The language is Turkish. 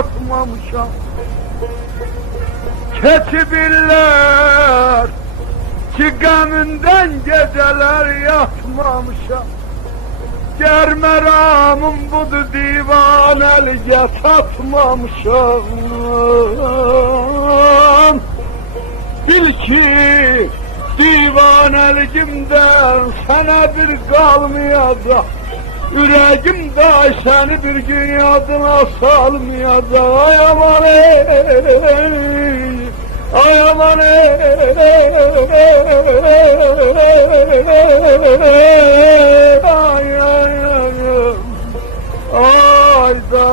yatmamışam. Ketibiller ki geminden geceler yatmamışam. Ger meramım budur divanelige tatmamışam. Bil ki divaneligimden sana bir kalmayacak. Yüreğimde seni bir gün yadına salmayacak. Ay aman ey, ay aman ey, ay ay ay, ay da